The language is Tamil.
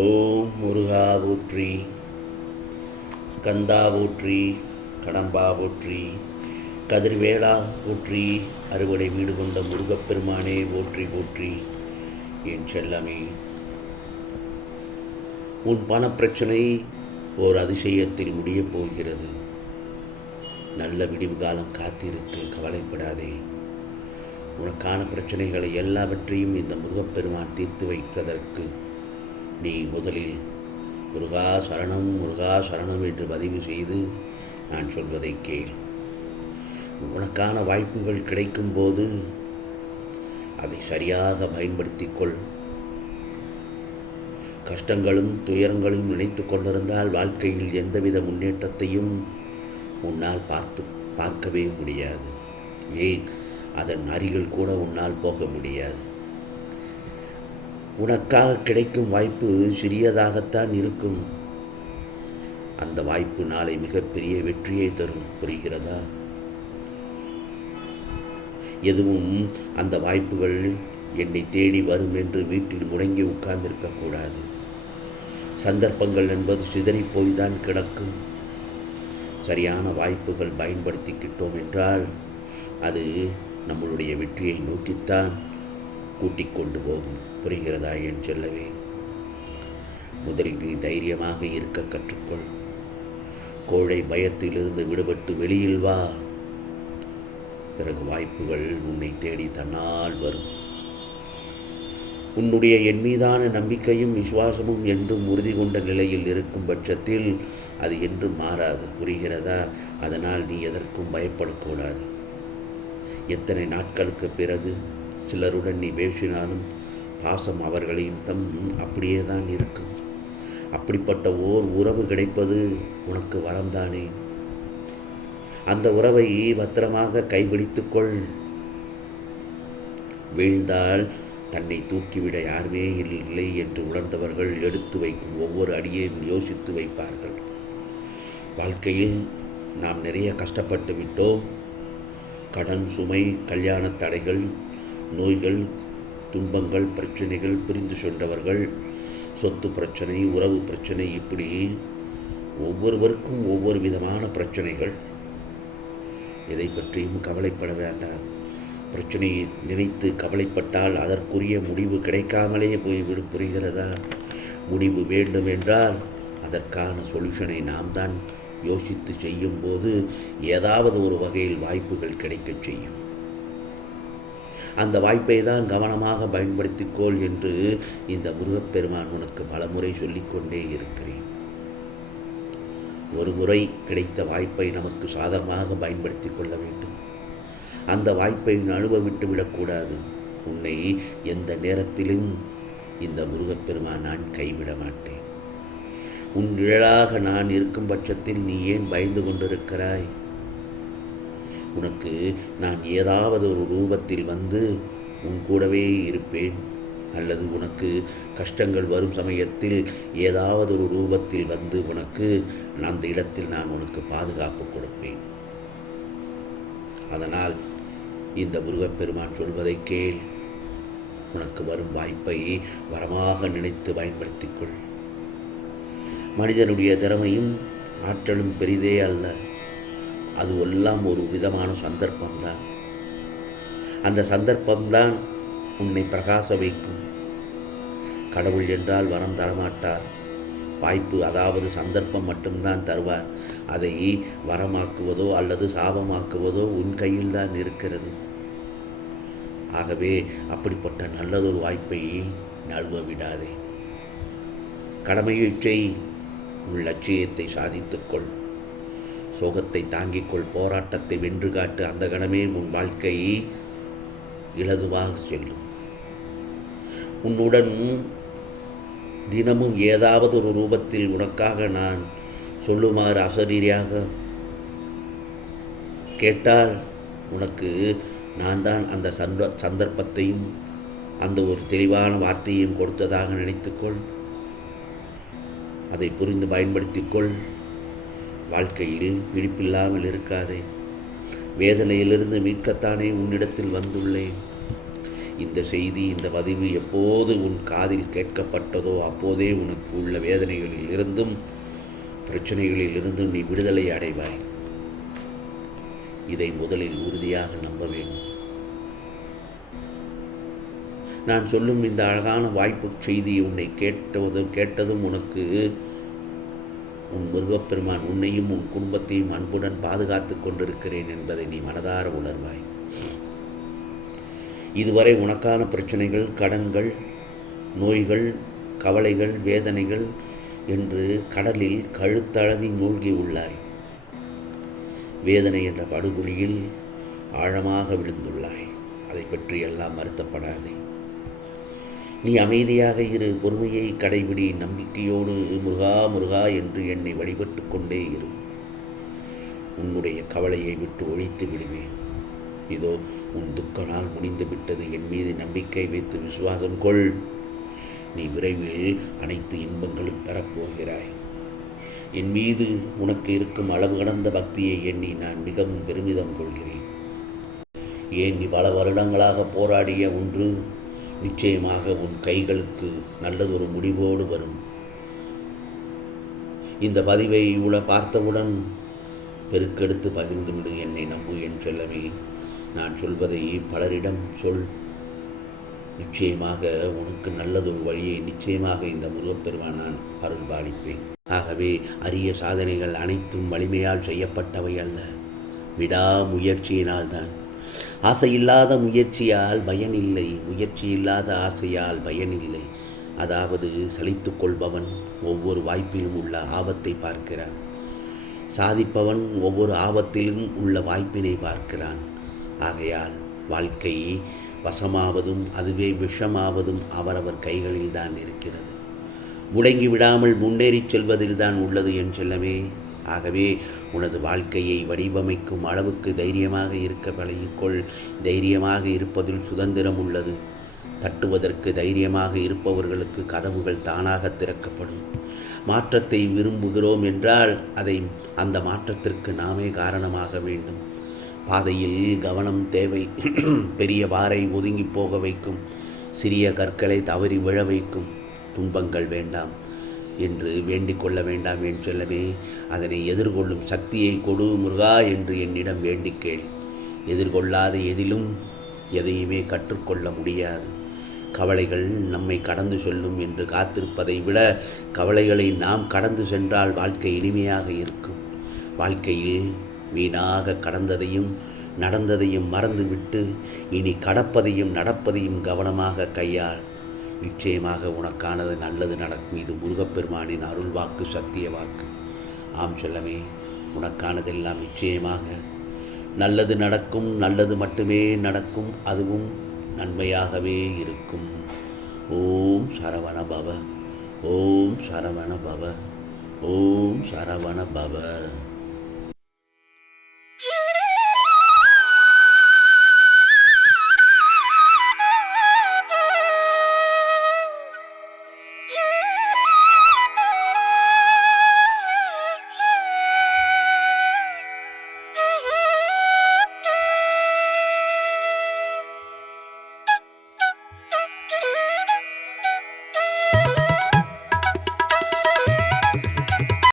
ஓம் முருகா போற்றி கந்தா போற்றி கடம்பா போற்றி கதிர்வேளா போற்றி அறுவடை வீடு கொண்ட முருகப்பெருமானே போற்றி போற்றி. என் செல்லமே உன் பணப்பிரச்சனை ஓர் அதிசயத்தில் முடியப் போகிறது. நல்ல விடிவு காலம் காத்திருக்கு கவலைப்படாதே. உனக்கான பிரச்சனைகளை எல்லாவற்றையும் இந்த முருகப்பெருமான் தீர்த்து வைப்பதற்கு நீ முதலில் முருகா சரணம் முருகா சரணம் என்று பதிவு செய்து நான் சொல்வதை கேள். உனக்கான வாய்ப்புகள் கிடைக்கும்போது அதை சரியாக பயன்படுத்திக் கொள். கஷ்டங்களும் துயரங்களும் நினைத்து கொண்டிருந்தால் வாழ்க்கையில் எந்தவித முன்னேற்றத்தையும் உன்னால் பார்த்து பார்க்கவே முடியாது. ஏன்? அதன் அருகில் கூட உன்னால் போக முடியாது. உனக்காக கிடைக்கும் வாய்ப்பு சிறியதாகத்தான் இருக்கும். அந்த வாய்ப்பு நாளை மிகப்பெரிய வெற்றியை தரும். புரிகிறதா? எதுவும் அந்த வாய்ப்புகள் என்னை தேடி வரும் என்று வீட்டில் முடங்கி உட்கார்ந்திருக்க கூடாது. சந்தர்ப்பங்கள் என்பது சிதறி போய்தான் கிடக்கும். சரியான வாய்ப்புகள் பயன்படுத்திக்கிட்டோம் என்றால் அது நம்மளுடைய வெற்றியை நோக்கித்தான் கூட்டிக் கொண்டு போகும். புரிகிறதா என் செல்லவே முதலில் நீ தைரியமாக இருக்க கற்றுக்கொள். கோழை பயத்திலிருந்து விடுபட்டு வெளியில் வா. பிறகு வாய்ப்புகள் உன்னை தேடி தன்னால் வரும். உன்னுடைய என் மீதான நம்பிக்கையும் விசுவாசமும் என்றும் உறுதி கொண்ட நிலையில் இருக்கும் பட்சத்தில் அது என்றும் மாறாது. புரிகிறதா? அதனால் நீ எதற்கும் பயப்படக்கூடாது. எத்தனை நாட்களுக்கு பிறகு? சிலருடன் நீ பேசினாலும் பாசம் அவர்களிடம் அப்படியே தான் இருக்கும். அப்படிப்பட்ட ஓர் உறவு கிடைப்பது உனக்கு வரம்தானே? அந்த உறவை பத்திரமாக கைபிடித்துக்கொள். வீழ்ந்தால் தன்னை தூக்கிவிட யாருமே இல்லை என்று உணர்ந்தவர்கள் எடுத்து வைக்கும் ஒவ்வொரு அடியையும் யோசித்து வைப்பார்கள். வாழ்க்கையில் நாம் நிறைய கஷ்டப்பட்டு விட்டோம். கடன் சுமை கல்யாண தடைகள் நோய்கள் துன்பங்கள் பிரச்சனைகள் பிரிந்து சென்றவர்கள் சொத்து பிரச்சனை உறவு பிரச்சனை இப்படி ஒவ்வொருவருக்கும் ஒவ்வொரு விதமான பிரச்சனைகள். எதை பற்றியும் கவலைப்பட வேண்டாம். பிரச்சனையை நினைத்து கவலைப்பட்டால் அதற்குரிய முடிவு கிடைக்காமலே போய்விடும் புரிகிறதா முடிவு வேண்டும் என்றால் அதற்கான சொல்யூஷனை நாம் தான் யோசித்து செய்யும்போது ஏதாவது ஒரு வகையில் வாய்ப்புகள் கிடைக்கச் செய்யும். அந்த வாய்ப்பை தான் கவனமாக பயன்படுத்திக்கோள் என்று இந்த முருகப்பெருமான் உனக்கு பலமுறை சொல்லிக்கொண்டே இருக்கிறேன். ஒரு முறை கிடைத்த வாய்ப்பை நமக்கு சாதகமாக பயன்படுத்தி கொள்ள வேண்டும். அந்த வாய்ப்பை அனுபவித்து விடக்கூடாது. உன்னை எந்த நேரத்திலும் இந்த முருகப்பெருமான் நான் கைவிட மாட்டேன். உன் நிழலாக நான் இருக்கும் பட்சத்தில் நீ ஏன் பயந்து கொண்டிருக்கிறாய்? உனக்கு நான் ஏதாவது ஒரு ரூபத்தில் வந்து உன் கூடவே இருப்பேன். அல்லது உனக்கு கஷ்டங்கள் வரும் சமயத்தில் ஏதாவது ஒரு ரூபத்தில் வந்து உனக்கு அந்த இடத்தில் நான் உனக்கு பாதுகாப்பு கொடுப்பேன். அதனால் இந்த முருகப்பெருமான் சொல்வதை கேள். உனக்கு வரும் வாய்ப்பை வரமாக நினைத்து பயன்படுத்திக்கொள் மனிதனுடைய திறமையும் ஆற்றலும் பெரிதே அல்ல. அது எல்லாம் ஒரு விதமான சந்தர்ப்பம்தான். அந்த சந்தர்ப்பம்தான் உன்னை பிரகாச வைக்கும். கடவுள் என்றால் வரம் தரமாட்டார். வாய்ப்பு அதாவது சந்தர்ப்பம் மட்டும்தான் தருவார். அதை வரமாக்குவதோ அல்லது சாபமாக்குவதோ உன் கையில் தான் இருக்கிறது. ஆகவே அப்படிப்பட்ட நல்லதொரு வாய்ப்பை நழுவ விடாதே. கடமையை செய். உன் லட்சியத்தை சாதித்துக்கொள் சோகத்தை தாங்கிக்கொள் போராட்டத்தை வென்று காட்டு அந்த கணமே உன் வாழ்க்கை இலகுவாக செல்லும். உன்னுடன் தினமும் ஏதாவது ஒரு ரூபத்தில் உனக்காக நான் சொல்லுமாறு அசரீரியாக கேட்டால் உனக்கு நான் தான் அந்த சந்த சந்தர்ப்பத்தையும் அந்த ஒரு தெளிவான வார்த்தையும் கொடுத்ததாக நினைத்துக்கொள். அதை புரிந்து பயன்படுத்திக்கொள். வாழ்க்கையில் பிடிப்பில்லாமல் இருக்காதே. வேதனையிலிருந்து மீட்கத்தானே உன்னிடத்தில் வந்துள்ளேன். இந்த செய்தி இந்த பதிவு எப்போது உன் காதில் கேட்கப்பட்டதோ அப்போதே உனக்கு உள்ள வேதனைகளில் இருந்தும் பிரச்சனைகளில் இருந்தும் நீ விடுதலை அடைவாய். இதை முதலில் உறுதியாக நம்ப வேண்டும். நான் சொல்லும் இந்த அழகான வாய்ப்பு செய்தி உன்னை கேட்டதும் கேட்டதும் உனக்கு உன் முருகப்பெருமான் உன்னையும் உன் குடும்பத்தையும் அன்புடன் பாதுகாத்து கொண்டிருக்கிறேன் என்பதை நீ மனதார உணர்வாய். இதுவரை உனக்கான பிரச்சனைகள் கடன்கள் நோய்கள் கவலைகள் வேதனைகள் என்று கடலில் கழுத்தளவி மூழ்கி உள்ளாய். வேதனை என்ற படுகொலியில் ஆழமாக விழுந்துள்ளாய். அதை பற்றி எல்லாம் வருத்தப்படாதே. நீ அமைதியாக இரு பொறுமையை கடைபிடி நம்பிக்கையோடு முருகா முருகா என்று என்னை வழிபட்டு கொண்டே இரு. உன்னுடைய கவலையை விட்டு ஒழித்து விடுவேன். இதோ உன் துக்க நாள் முடிந்து விட்டது. என் மீது நம்பிக்கை வைத்து விசுவாசம் கொள். நீ விரைவில் அனைத்து இன்பங்களும் பெறப்போகிறாய். என் மீது உனக்கு இருக்கும் அளவு கடந்த பக்தியை எண்ணி நான் மிகவும் பெருமிதம் கொள்கிறேன். ஏன் நீ பல வருடங்களாக போராடிய ஒன்று? நிச்சயமாக உன் கைகளுக்கு நல்லதொரு முடிவோடு வரும். இந்த பதிவை உள்ள பார்த்தவுடன் பெருக்கெடுத்து பகிர்ந்துவிடு என்னை நம்பு என் செல்லவே நான் சொல்வதை பலரிடம் சொல். நிச்சயமாக உனக்கு நல்லதொரு வழியை நிச்சயமாக இந்த முருகப்பெருமான் நான் அருள் பாலிப்பேன் ஆகவே அரிய சாதனைகள் அனைத்தும் வலிமையால் செய்யப்பட்டவை அல்ல. விடாமுயற்சியினால்தான். ஆசையில்லாத முயற்சியால் பயனில்லை. முயற்சி இல்லாத ஆசையால் பயனில்லை. அதாவது சலித்து கொள்பவன் ஒவ்வொரு வாய்ப்பிலும் உள்ள ஆபத்தை பார்க்கிறான். சாதிப்பவன் ஒவ்வொரு ஆபத்திலும் உள்ள வாய்ப்பினை பார்க்கிறான். ஆகையால் வாழ்க்கை வசமாவதும் அதுவே விஷமாவதும் அவரவர் கைகளில் தான் இருக்கிறது. முடங்கி விடாமல் முன்னேறிச் செல்வதில்தான் உள்ளது என் செல்லமே. ஆகவே உனது வாழ்க்கையை வடிவமைக்கும் அளவுக்கு தைரியமாக இருக்க பழகிக்கொள். தைரியமாக இருப்பதில் சுதந்திரம் உள்ளது. தட்டுவதற்கு தைரியமாக இருப்பவர்களுக்கு கதவுகள் தானாக திறக்கப்படும். மாற்றத்தை விரும்புகிறோம் என்றால் அதை அந்த மாற்றத்திற்கு நாமே காரணமாக வேண்டும். பாதையில் கவனம் தேவை. பெரிய பாறை ஒதுங்கி போக வைக்கும். சிறிய கற்களை தவறி விழ வைக்கும். துன்பங்கள் வேண்டாம். என்று வேண்டிக் கொள்ள வேண்டாம் என் சொல்லவே அதனை எதிர்கொள்ளும் சக்தியை கொடு முருகா என்று என்னிடம் வேண்டிக் கேள். எதிர்கொள்ளாத எதிலும் எதையுமே கற்றுக்கொள்ள முடியாது. கவலைகள் நம்மை கடந்து செல்லும் என்று காத்திருப்பதை விட கவலைகளை நாம் கடந்து சென்றால் வாழ்க்கை இனிமையாக இருக்கும். வாழ்க்கையில் வீணாக கடந்ததையும் நடந்ததையும் மறந்துவிட்டு இனி கடப்பதையும் நடப்பதையும் கவனமாக கையாள். நிச்சயமாக உனக்கானது நல்லது நடக்கும். இது முருகப்பெருமானின் அருள் வாக்கு சத்திய வாக்கு. ஆம் சொல்லமே உனக்கானதெல்லாம் நிச்சயமாக நல்லது நடக்கும். நல்லது மட்டுமே நடக்கும். அதுவும் நன்மையாகவே இருக்கும். ஓம் சரவண பவ ஓம் சரவண பவ ஓம் சரவண பவ